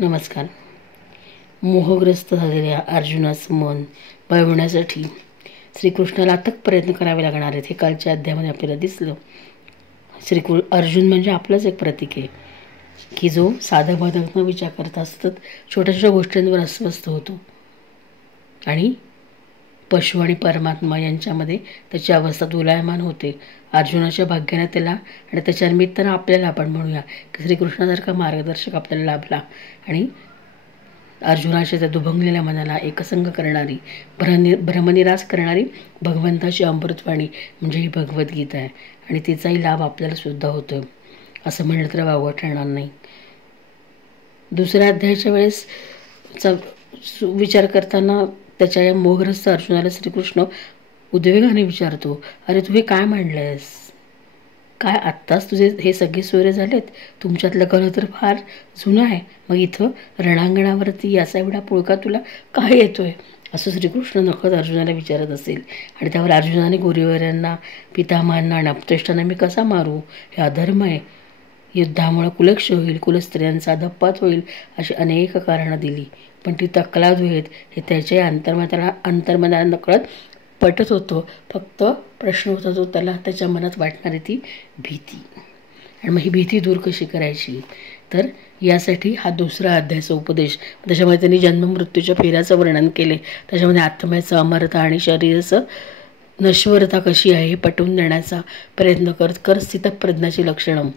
नमस्कार. मोहग्रस्त झालेल्या अर्जुनाचं मन वळवण्यासाठी श्रीकृष्णाला अथक प्रयत्न करावे लागणार आहेत हे कालच्या अध्यायामध्ये आपल्याला दिसलं. अर्जुन म्हणजे आपलंच एक प्रतीक आहे की जो साधं बाधक न विचार करता सतत छोट्या छोट्या गोष्टींवर अस्वस्थ होतो आणि पशु आणि परमात्मा यांच्यामध्ये त्याची अवस्था दोलायमान होते. अर्जुनाच्या भाग्याने त्याला आणि त्याच्या निमित्तानं आपल्याला आपण म्हणूया की श्रीकृष्णासारखा मार्गदर्शक आपल्याला लाभला आणि अर्जुनाच्या त्या दुभंगलेल्या मनाला एकसंग करणारी भ्रमनिरास करणारी भगवंताची अमृतवाणी म्हणजे ही भगवद्गीता आहे आणि तिचाही लाभ आपल्याला सुद्धा होतो असं म्हणलं तर वावगं ठरणार नाही. दुसऱ्या अध्यायाच्या वेळेस विचार करताना त्याच्या या मोहग्रस्त अर्जुनाला श्रीकृष्ण उद्वेगाने विचारतो, अरे तू हे काय म्हणलंयस? काय आत्ताच तुझे हे सगळे सोयरे झालेत? तुमच्यातलं घर तर फार जुनं आहे, मग इथं रणांगणावरती याचा एवढा पुळका तुला काय येतोय? असं श्रीकृष्ण नकळत अर्जुनाला विचारत असेल आणि त्यावर अर्जुनाने गुरुवर्यांना पितामहांना नपतेष्टांना मी कसा मारू? हे अधर्म आहे, युद्धामुळे कुलक्ष होईल, कुलस्त्रियांचा धप्पात होईल अशी अनेक कारणं दिली. पण ती तकलादू आहेत हे त्याच्या अंतर्मनाला नकळत पटत होतं. फक्त प्रश्न होता तो त्याला त्याच्या मनात वाटणारी ती भीती. आणि मग ही भीती दूर कशी करायची? तर यासाठी हा दुसरा अध्यायाचा उपदेश, त्याच्यामध्ये त्यांनी जन्ममृत्यूच्या फेऱ्याचं वर्णन केले. त्याच्यामध्ये आत्म्याचं अमरता आणि शरीराचं नश्वरता कशी आहे हे पटवून देण्याचा प्रयत्न कर. स्थितप्रज्ञाची लक्षणं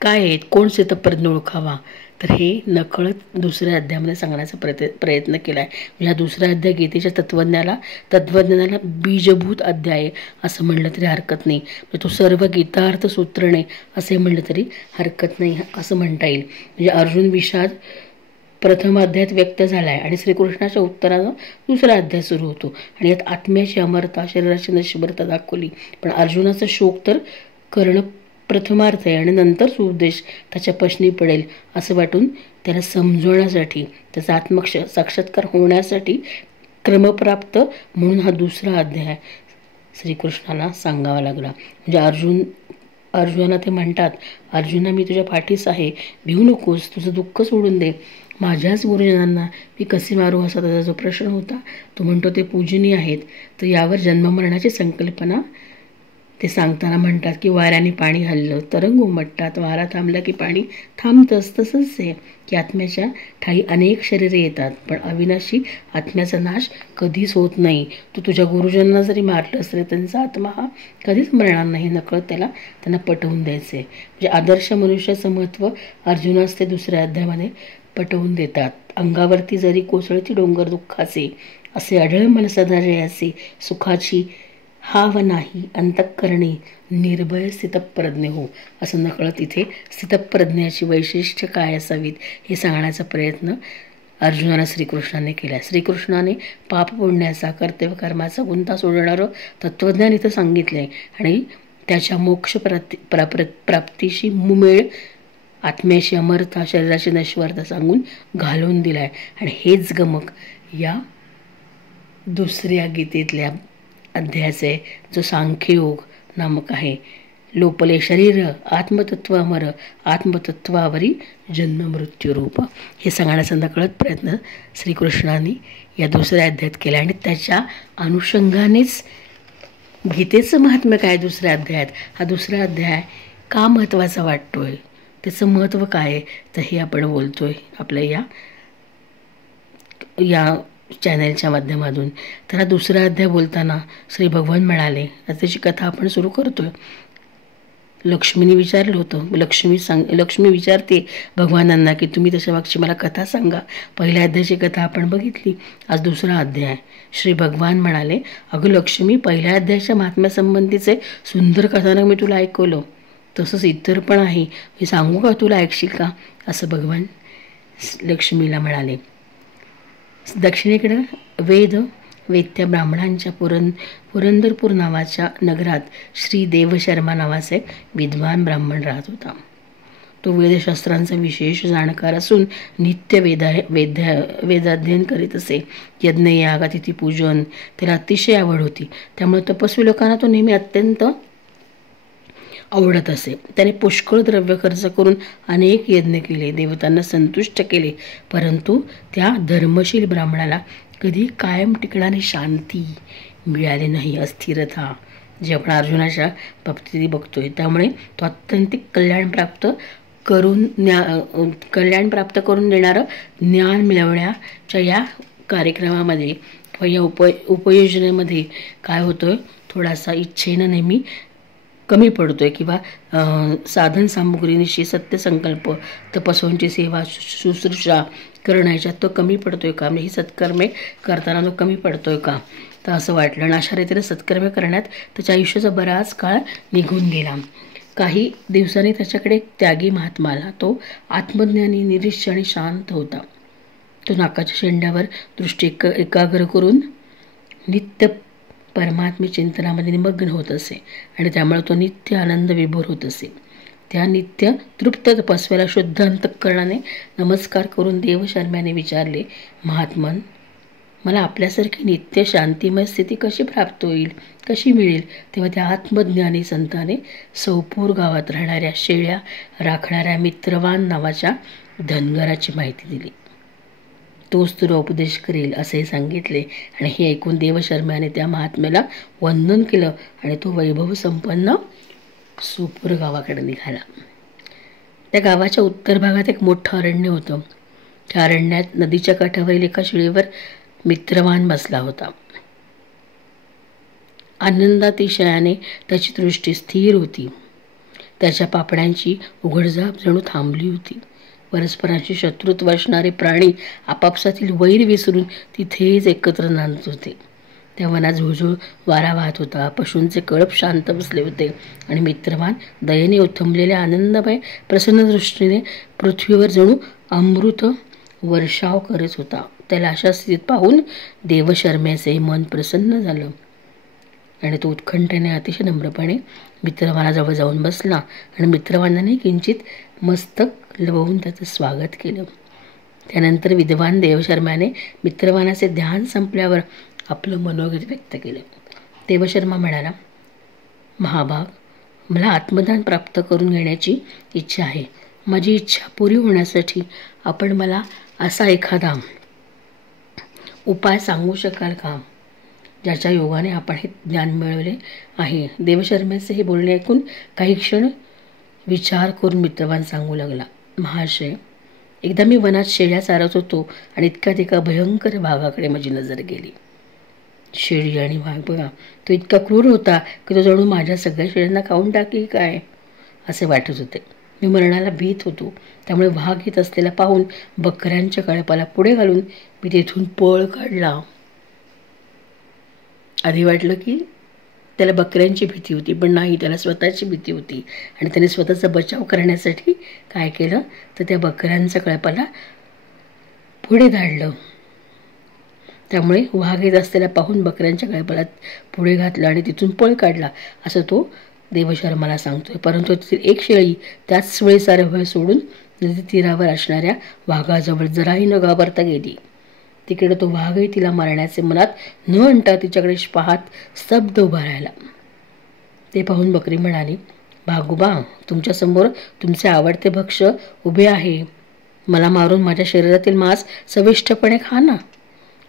काय आहेत? कोण स्थितप्रज्ञ ओळखावा? तर हे नकळत दुसऱ्या अध्यायामध्ये सांगण्याचा प्रयत्न केला आहे. म्हणजे हा दुसरा अध्याय गीतेच्या तत्वज्ञानाला बीजभूत अध्याय असं म्हणलं तरी हरकत नाही. म्हणजे तो सर्व गीतार्थ सूत्रणे असे म्हणलं तरी हरकत नाही असं म्हणता येईल. म्हणजे अर्जुन विषाद प्रथम अध्यायात व्यक्त झाला आहे आणि श्रीकृष्णाच्या उत्तरानं दुसरा अध्याय सुरू होतो आणि यात आत्म्याची अमरता शरीराची नश्वरता दाखवली. पण अर्जुनाचा शोक तर कर्ण प्रथमार्थ आहे आणि नंतर उपदेश त्याच्या पशनी पडेल असं वाटून त्याला समजवण्यासाठी, त्याचा साक्षात्कार होण्यासाठी क्रमप्राप्त म्हणून हा दुसरा अध्याय श्रीकृष्णाला सांगावा लागला. म्हणजे अर्जुनाला ते म्हणतात, अर्जुना मी तुझ्या पाठीस आहे, भिवू नकोस, तुझं दुःख सोडून दे. माझ्याच गुरुजनांना मी कसे मारू असा त्याचा जो प्रश्न होता तो म्हणतो ते पूजनीय आहेत. तर यावर जन्ममरणाची संकल्पना ते सांगताना म्हणतात की वाऱ्याने पाणी हललं तरंग उमटतात, वारा थांबला की पाणी थांबतंच. तसंच आहे की आत्म्याच्या ठाई अनेक शरीरे येतात पण अविनाशी आत्म्याचा नाश कधीच होत नाही. तू तुझ्या गुरुजनांना जरी मारलंस तरी त्यांचा आत्मा हा कधीच मरणार नाही. नकळत त्यांना पटवून द्यायचं आहे. म्हणजे आदर्श मनुष्याचं महत्त्व अर्जुनास ते दुसऱ्या अध्यायामध्ये पटवून देतात. अंगावरती जरी कोसळती डोंगर दुःखाचे, असे आढळ मला सदा जयाचे, सुखाची हाव नाही अंतःकरणी, निर्भय स्थितप्रज्ञ हो. असं नकळत इथे स्थितप्रज्ञाची वैशिष्ट्य काय असावीत हे सांगण्याचा प्रयत्न अर्जुनाला श्रीकृष्णाने केला. श्रीकृष्णाने पाप पुण्याचा कर्तव्यकर्माचा गुंता सोडणारं तत्त्वज्ञान इथं सांगितलं आहे आणि त्याच्या मोक्ष प्राप्तीशी मुमेळ आत्म्याशी अमरता शरीराची नश्वरता सांगून घालवून दिला आहे. आणि हेच गमक या दुसऱ्या गीतेतल्या अध्यायाचे जो सांख्ययोग नामक आहे. लोपले शरीर आत्मतत्व अमर, आत्मतत्वावरी जन्म मृत्यू रूप, हे सांगण्याचा नकळत प्रयत्न श्रीकृष्णाने या दुसऱ्या अध्यायात केला. आणि त्याच्या अनुषंगानेच गीतेचं महात्म्य काय दुसऱ्या अध्यायात, हा दुसरा अध्याय का महत्त्वाचा वाटतोय, त्याचं महत्त्व काय आहे, तर हे आपण बोलतोय आपल्या या चॅनलच्या माध्यमातून. तर हा दुसरा अध्याय बोलताना श्री भगवान म्हणाले, त्याची कथा आपण सुरू करतोय. लक्ष्मीने विचारलं होतं, लक्ष्मी विचारते भगवानांना की तुम्ही त्याच्या मागची मला कथा सांगा. पहिल्या अध्यायाची कथा आपण बघितली, आज दुसरा अध्याय. श्री भगवान म्हणाले, अगं लक्ष्मी, पहिल्या अध्यायाच्या महात्म्यासंबंधीचे सुंदर कथानक मी तुला ऐकवलं, तसंच इतर पण आहे, मी सांगू का, तुला ऐकशील का? असं भगवान लक्ष्मीला म्हणाले. दक्षिणेकडं वेद्य ब्राह्मणांच्या पुरंदरपूर नावाच्या नगरात श्री देवशर्मा नावाचा एक विद्वान ब्राह्मण राहत होता. तो वेदशास्त्रांचा विशेष जाणकार असून नित्य वेदाध्ययन करीत असे. यज्ञ याग अतिथी पूजन त्याला अतिशय आवड होती. त्यामुळे तपस्वी लोकांना तो नेहमी अत्यंत आवडत असे. त्याने पुष्कळ द्रव्य खर्च करून अनेक यज्ञ केले, देवतांना संतुष्ट केले, परंतु त्या धर्मशील ब्राह्मणाला कधी कायम टिकणारी शांती मिळाली नाही, अस्थिरता, जे आपण अर्जुनाच्या बाबतीत बघतोय. त्यामुळे तो आत्यंतिक कल्याण प्राप्त करून देणारं ज्ञान मिळवण्याच्या या कार्यक्रमामध्ये किंवा या उपयोजनेमध्ये काय होतोय, थोडासा इच्छेनं नेहमी कमी पडतोय किंवा साधन सामुग्रीनिशी सत्यसंकल्प, तपस्वींची सेवा, शुश्रूषा करण्याच्या तो कमी पडतोय का, म्हणजे ही सत्कर्मे करताना तो कमी पडतोय का, तर असं वाटलं. आणि अशा रीतीने सत्कर्मे करण्यात त्याच्या आयुष्याचा बराच काळ निघून गेला. काही दिवसांनी त्याच्याकडे एक त्यागी महात्मा आला. तो आत्मज्ञानी, निरीश्य आणि शांत होता. तो नाकाच्या शेंड्यावर दृष्टी एकाग्र करून नित्य परमात्मे चिंतनामध्ये निमग्न होत असे आणि त्यामुळे तो नित्य आनंद विभोर होत असे. त्या नित्य तृप्त तपस्व्याला शुद्ध अंतःकरणाने नमस्कार करून देवशर्म्याने विचारले, महात्मन, मला आपल्यासारखी नित्य शांतिमय स्थिती कशी प्राप्त होईल, कशी मिळेल? तेव्हा त्या आत्मज्ञानी संताने सौपूर गावात राहणाऱ्या शेळ्या राखणाऱ्या मित्रवान नावाच्या धनगराची माहिती दिली. तोच तुला उपदेश करेल असे सांगितले. आणि हे ऐकून देवशर्म्याने त्या महात्म्याला वंदन केलं आणि तो वैभव संपन्न सौपूर गावाकडे निघाला. त्या गावाच्या उत्तर भागात एक मोठं अरण्य होतं. त्या अरण्यात नदीच्या काठावरील एका शिळेवर मित्रवान बसला होता. आनंदातिशयाने त्याची दृष्टी स्थिर होती. त्याच्या पापण्यांची उघडझाप जणू थांबली होती. परस्परांशी शत्रुत्व असणारे प्राणी आपापसातील वैर विसरून तिथेच एकत्र नांदत होते. त्या वनात झुळझुळ वारा वाहत होता. पशूंचे कळप शांत बसले होते आणि मित्रवान दयेने उथंबलेल्या आनंदमय प्रसन्न दृष्टीने पृथ्वीवर जणू अमृत वर्षाव करत होता. त्याला अशा स्थितीत पाहून देवशर्म्याचे मन प्रसन्न झालं आणि तो उत्कंठेने अतिशय नम्रपणे मित्रवानाजवळ जाऊन बसला आणि मित्रवानाने किंचित मस्तक लवून त्याचं स्वागत केलं. त्यानंतर विद्वान देवशर्म्याने मित्रवानाचे ध्यान संपल्यावर आपलं मनोगत व्यक्त केलं. देवशर्मा म्हणाला, महाभाग, मला आत्मज्ञान प्राप्त करून घेण्याची इच्छा आहे. माझी इच्छा पुरी होण्यासाठी आपण मला असा एखादा उपाय सांगू शकाल का, ज्याच्या योगाने आपण हे ज्ञान मिळवले आहे? देवशर्म्याचे हे बोलणे ऐकून काही क्षण विचार करून मित्रवान सांगू लागला, महाशय, एकदा मी वनात शेळ्या चारत होतो आणि इतक्यात एका भयंकर वाघाकडे माझी नजर गेली. शेळी आणि वाघ बघा, तो इतका क्रूर होता की तो जणू माझ्या सगळ्या शेळ्यांना खाऊन टाकी काय असे वाटत होते. मी मरणाला भीत होतो. त्यामुळे वाघ येत असलेला पाहून बकऱ्यांच्या कळपाला पुढे घालून मी तेथून पळ काढला. आधी वाटलं की त्याला बकऱ्यांची भीती होती, पण नाही, त्याला स्वतःची भीती होती. आणि त्याने स्वतःचा बचाव करण्यासाठी काय केलं तर त्या बकऱ्यांच्या कळपाला पुढे धाडलं. त्यामुळे वाघ येत असलेला पाहून बकऱ्यांच्या कळपाला पुढे घातलं आणि तिथून पळ काढला असं तो देवशर्माला सांगतोय. परंतु तिथील एक शेळी त्याच वेळी सारं भय सोडून नदी तीरावर असणाऱ्या वाघाजवळ जराही न घाबरता गेली. तिकडे तो वाघही तिला मारण्याचे मनात न आणता तिच्याकडे पाहत स्तब्ध उभा राहिला. ते पाहून बकरी म्हणाली, भागोबा, तुमच्यासमोर तुमचे आवडते भक्ष्य उभे आहे. मला मारून माझ्या शरीरातील मांस सविष्टपणे खा ना.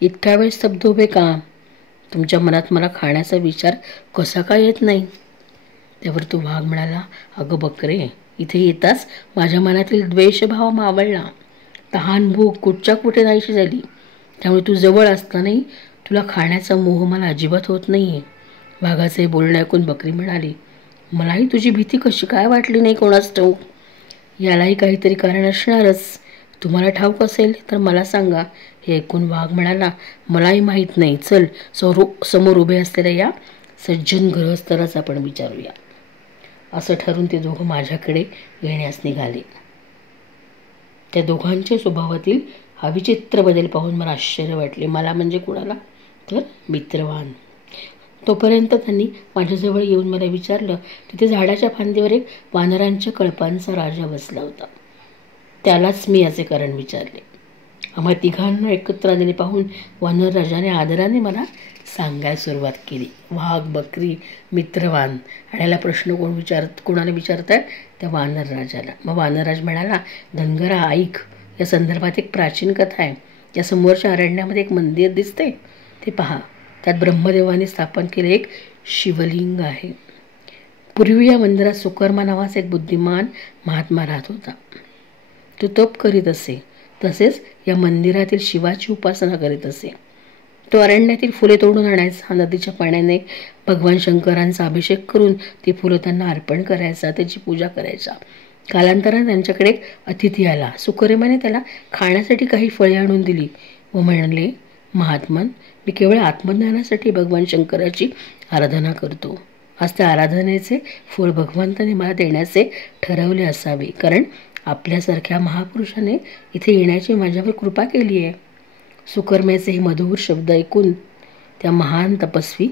इतका वेळ स्तब्ध उभे का? तुमच्या मनात मला खाण्याचा विचार कसा काय येत नाही? त्यावर तो वाघ म्हणाला, अगं बकरे, इथे येताच माझ्या मनातील द्वेषभाव मावळला. तहान भूक कुठच्या कुठे नाहीशी झाली. त्यामुळे तू जवळ असतानाही तुला खाण्याचा मोह मला अजिबात होत नाही आहे. वाघाचे बोलणे ऐकून बकरी म्हणाली, मलाही तुझी भीती कशी काय वाटली नाही कोणास ठाऊक. यालाही काहीतरी कारण असणारच. तुम्हाला ठाऊक असेल तर मला सांगा. हे ऐकून वाघ म्हणाला, मलाही माहीत नाही. चल, समोर उभे असलेल्या या सज्जन गृहस्थालाच आपण विचारूया. असं ठरून ते दोघं माझ्याकडे येण्यास निघाले. त्या दोघांच्या स्वभावातील हा विचित्र बदल पाहून मला आश्चर्य वाटले. मला म्हणजे कुणाला, तर मित्रवान. तोपर्यंत त्यांनी माझ्याजवळ येऊन मला विचारलं, तिथे झाडाच्या फांदीवर एक वानरांच्या कळपांचा राजा बसला होता. त्यालाच मी याचे कारण विचारले. आम्हा तिघांना एकत्र आलेले पाहून वानर राजाने आदराने मला सांगायला सुरुवात केली. वाघ, बकरी, मित्रवान. आणि याला प्रश्न कोणाला विचारतायत? त्या वानर राजाला. मग वानरराज म्हणाला, धनगरा ऐक, या संदर्भात एक प्राचीन कथा आहे. या समोरच्या अरण्यामध्ये एक मंदिर दिसते, ते पहा. त्यात ब्रह्मदेवाने स्थापन केले एक शिवलिंग आहे. पूर्वी या मंदिरात सुकर्मा नावाचा एक बुद्धिमान महात्मा राहत होता. तो तप करीत असे, तसेच या मंदिरातील शिवाची उपासना करीत असे. तो अरण्यातील फुले तोडून आणायचा, नदीच्या पाण्याने भगवान शंकरांचा अभिषेक करून ती फुलं त्यांना अर्पण करायचा, त्याची पूजा करायचा. कालांतराने त्यांच्याकडे एक अतिथी आला. सुकर्म्याने त्याला खाण्यासाठी काही फळे आणून दिली व म्हणाले, महात्मन, मी केवळ आत्मज्ञानासाठी भगवान शंकराची आराधना करतो. आज त्या आराधनेचे फळ भगवंताने मला देण्याचे ठरवले असावे, कारण आपल्यासारख्या महापुरुषाने इथे येण्याची माझ्यावर कृपा केली आहे. सुकर्म्याचे हे मधुर शब्द ऐकून त्या महान तपस्वी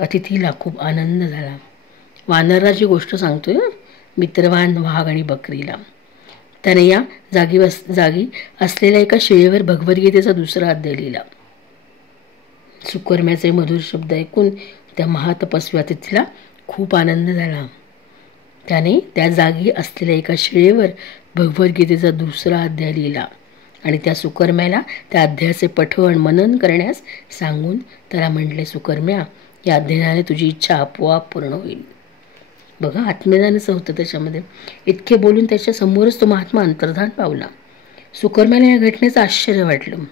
अतिथीला खूप आनंद झाला. वानरराज ही गोष्ट सांगतोय, मित्रवान, वाघ आणि बकरीला. त्याने या जागी असलेल्या एका शिळेवर भगवद्गीतेचा दुसरा अध्याय लिहिला. सुकर्म्याचे मधुर शब्द ऐकून त्या महातपस्वी अतिथीला खूप आनंद झाला. त्याने त्या जागी असलेल्या एका शिळेवर भगवद्गीतेचा दुसरा अध्याय लिहिला आणि त्या सुकर्म्याला त्या अध्यायाचे पठण मनन करण्यास सांगून त्याला म्हटले, सुकर्म्या, या अध्ययनाने तुझी इच्छा आपोआप पूर्ण होईल. बघा, आत्मज्ञानाचं होतं त्याच्यामध्ये. इतके बोलून त्याच्या समोरच तो महात्मा अंतर्धान पावला. सुकर्म्याला या घटनेचं आश्चर्य वाटलं.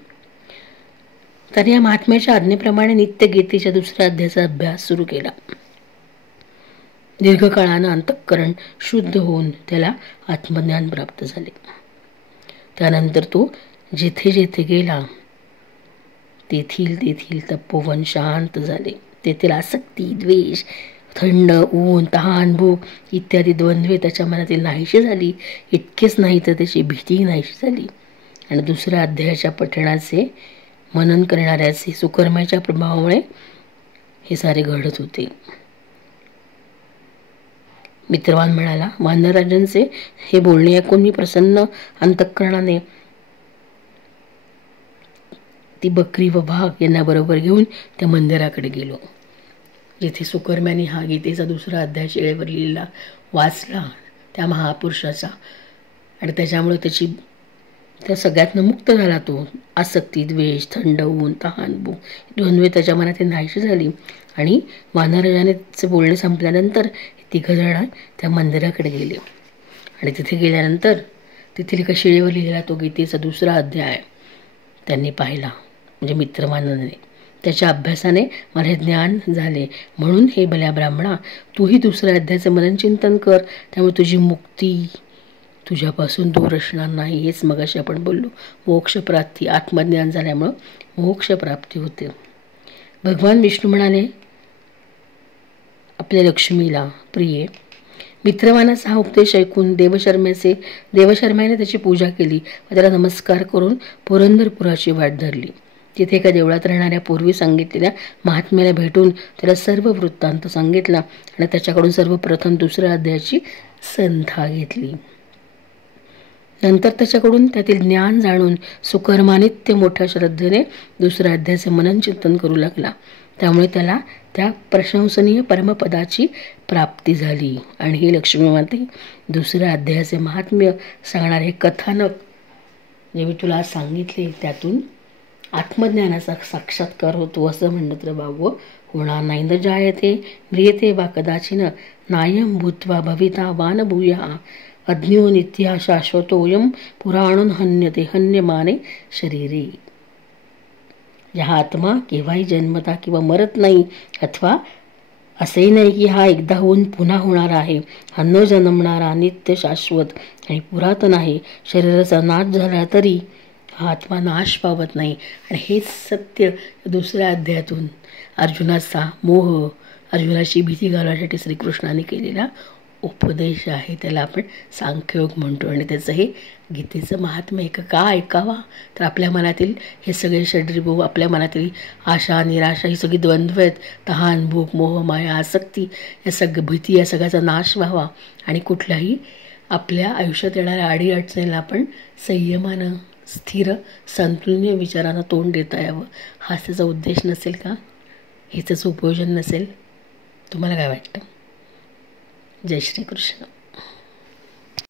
त्याने या महात्म्याच्या आज्ञेप्रमाणे नित्य गीतेच्या दुसऱ्या अध्यायाचा अभ्यास सुरू केला. दीर्घकाळानं अंतःकरण शुद्ध होऊन त्याला आत्मज्ञान प्राप्त झाले. त्यानंतर तो जेथे जेथे गेला तेथील तपोवन शांत झाले. तेथील आसक्ती, द्वेष, थंड, ऊन, तहान, भूक इत्यादी द्वंद्वे त्याच्या मनातील नाहीशी झाली. इतकेच नाही तर त्याची भीती नाहीशी झाली. आणि दुसऱ्या अध्यायाच्या पठणाचे मनन करणाऱ्याचे सुकर्म्याच्या प्रभावामुळे हे सारे घडत होते. मित्रवान म्हणाला, वानरराजांचे हे बोलणे ऐकून मी प्रसन्न अंतःकरणाने ती बकरी व वाघ यांना बरोबर घेऊन त्या मंदिराकडे गेलो, जिथे सुकर्म्याने हा गीतेचा दुसरा अध्याय शिळेवर लिहिला वाचला त्या महापुरुषाचा. आणि त्याच्यामुळे त्या सगळ्यातनं मुक्त झाला तो. आसक्ती, द्वेष, थंड, ऊन, तहान, भूक द्वंद्वे त्याच्या मनात नाहीशी झाली. आणि वानरराजाने बोलणे संपल्यानंतर तिघजण त्या मंदिराकडे गेले. आणि तिथे गेल्यानंतर तिथे एका शिळेवर लिहिलेला तो गीतेचा दुसरा अध्याय त्यांनी पाहिला. म्हणजे मित्रवानाने त्याच्या अभ्यासाने मला हे ज्ञान झाले. म्हणून हे भल्या ब्राह्मणा, तूही दुसऱ्या अध्यायाचं मननचिंतन कर, त्यामुळे तुझी मुक्ती तुझ्यापासून दूर असणार नाही. हेच मगाशी आपण बोललो, मोक्षप्राप्ती. आत्मज्ञान झाल्यामुळं मोक्षप्राप्ती होते. भगवान विष्णू म्हणाले आपल्या लक्ष्मीला, प्रिये, मित्रवानाचा हा उपदेश ऐकून देवशर्म्याने त्याची पूजा केली व त्याला नमस्कार करून पुरंदरपुराची वाट धरली. तिथे एका देवळात राहणाऱ्या पूर्वी सांगितलेल्या महात्म्याला भेटून त्याला सर्व वृत्तांत सांगितला आणि त्याच्याकडून सर्वप्रथम दुसऱ्या अध्यायाची संधा घेतली. नंतर त्याच्याकडून त्यातील ज्ञान जाणून सुकर्मा नित्य मोठ्या श्रद्धेने दुसऱ्या अध्यायाचे मनन चिंतन करू लागला. त्यामुळे त्याला त्या प्रशंसनीय परमपदाची प्राप्ती झाली. आणि ही लक्ष्मीमाते दुसऱ्या अध्यायाचे महात्म्य सांगणारे हे कथानक जे मी तुला सांगितले त्यातून आत्मज्ञानाचा साक्षात्कार होतो असं म्हणणं तर बाबू होणार नाही. न जायते म्रियते वा कदाचिन नायम भूत्वा भविता वान भूया अज्ञो नित्या शाश्वतोयम पुराणून हन्यते हन्यमाने शरीरे. हा आत्मा केव्हाही जन्मता किंवा मरत नाही, अथवा असेही नाही की हा एकदा होऊन पुन्हा होणार आहे. हा न जन्मणारा, नित्य, शाश्वत आणि पुरातन आहे. शरीराचा नाश झाला तरी हा आत्मा नाश पावत नाही. आणि हेच सत्य दुसऱ्या अध्यायातून अर्जुनाची भीती घालवण्यासाठी श्रीकृष्णाने केलेला उपदेश आहे. त्याला आपण सांख्ययोग म्हणतो. आणि त्याचं हे गीतेचं महात्म्य का ऐकावा, तर आपल्या मनातील हे सगळे षड्रिपू, आपल्या मनातील आशा, निराशा, ही सगळी द्वंद्व आहेत, तहान, भूक, मोह, माया, आसक्ती, या सगळं भीती, या सगळ्याचा नाश व्हावा आणि कुठल्याही आपल्या आयुष्यात येणाऱ्या अडीअडचणीला आपण संयमानं, स्थिर संतुलनीय विचारांना तोंड देता यावं, हाच त्याचा उद्देश नसेल का? हे त्याचं उपयोजन नसेल? तुम्हाला काय वाटतं? जय श्री कृष्ण.